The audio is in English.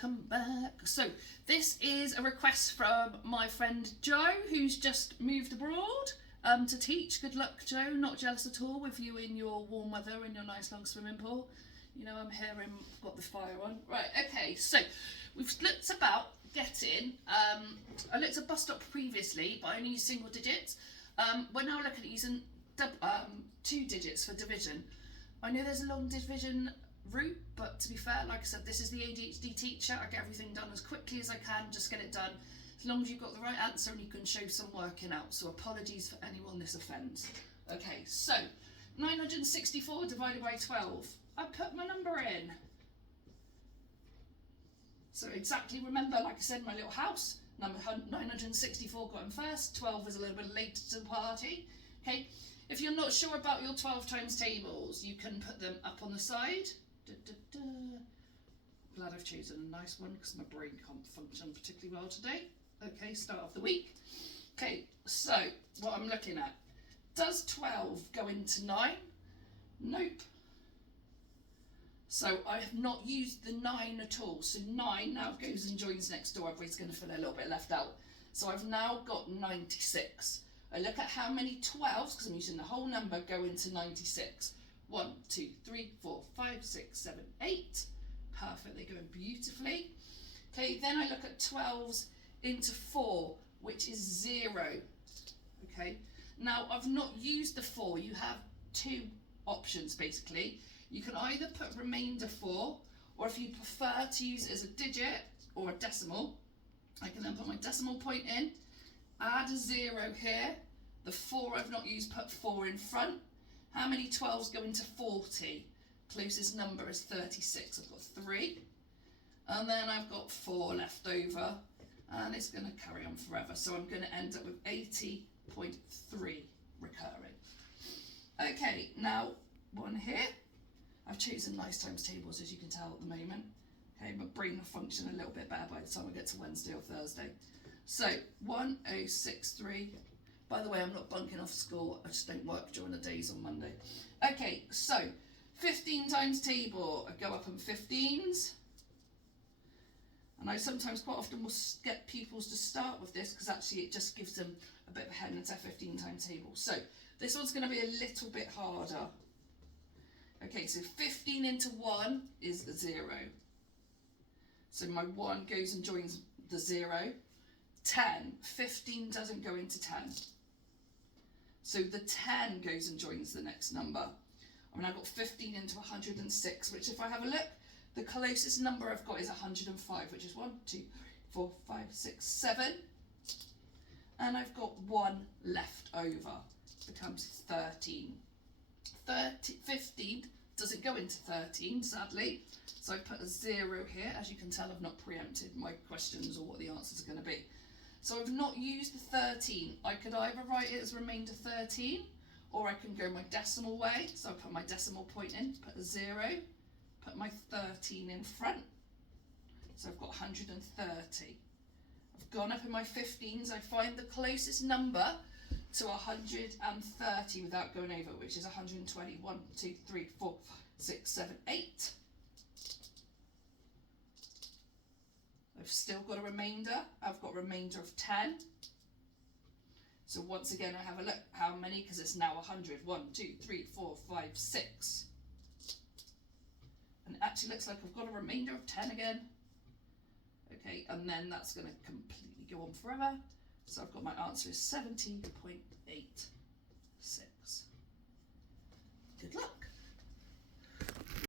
welcome back. So this is a request from my friend Joe, who's just moved abroad to teach. Good luck, Joe. Not jealous at all with you in your warm weather in your nice long swimming pool. You know, I'm here and got the fire on. Right, okay, so we've looked about getting, I looked at bus stop previously, but I only used single digits. We're now looking at using 2 digits for division. I know there's a long division route, but to be fair, like I said, this is the ADHD teacher. I get everything done as quickly as I can, just get it done, as long as you've got the right answer and you can show some working out. So apologies for anyone this offends. Okay, so 964 divided by 12. I put my number in. So exactly remember, like I said, my little house, number 964 got in first, 12 is a little bit late to the party. Okay, if you're not sure about your 12 times tables, you can put them up on the side. Glad I've chosen a nice one because my brain can't function particularly well today. Okay, start of the week. Okay, so what I'm looking at, does 12 go into 9? Nope. So I have not used the 9 at all. So 9 now goes and joins next door. Everybody's going to feel a little bit left out. So I've now got 96. I look at how many 12s, because I'm using the whole number, go into 96. 1, 2, 3, 4, 5, 6, 7, 8. Perfect, they're going beautifully. Okay, then I look at 12s into 4, which is 0. Okay, now I've not used the 4. You have 2 options basically. You can either put remainder 4, or if you prefer to use it as a digit or a decimal, I can then put my decimal point in, add a 0 here. The 4 I've not used, put 4 in front. How many 12s go into 40? Closest number is 36. I've got 3. And then I've got 4 left over. And it's going to carry on forever. So I'm going to end up with 80.3 recurring. Okay, now one here. I've chosen nice times tables, as you can tell at the moment. Okay, my brain will function a little bit better by the time I get to Wednesday or Thursday. So 1063. By the way, I'm not bunking off school. I just don't work during the days on Monday. Okay, so 15 times table. I go up in 15s. And I sometimes quite often will get pupils to start with this because actually it just gives them a bit of a head into 15 times table. So this one's going to be a little bit harder. Okay, so 15 into 1 is 0. So my 1 goes and joins the 0. 10. 15 doesn't go into 10. So the 10 goes and joins the next number. I mean, I've got 15 into 106, which if I have a look, the closest number I've got is 105, which is 1, 2, 3, 4, 5, 6, 7. And I've got 1 left over. Becomes 13. 15 doesn't go into 13, sadly. So I put a 0 here. As you can tell, I've not preempted my questions or what the answers are going to be. So I've not used the 13. I could either write it as remainder 13, or I can go my decimal way. So I put my decimal point in, put a 0, put my 13 in front. So I've got 130. I've gone up in my 15s. I find the closest number to 130 without going over, which is 120. 1, 2, 3, 4, 5, 6, 7, 8. I've still got a remainder. I've got a remainder of 10. So once again, I have a look. How many? Because it's now 100. 1, 2, 3, 4, 5, 6. And it actually looks like I've got a remainder of 10 again. Okay, and then that's going to completely go on forever. So I've got my answer is 70.86.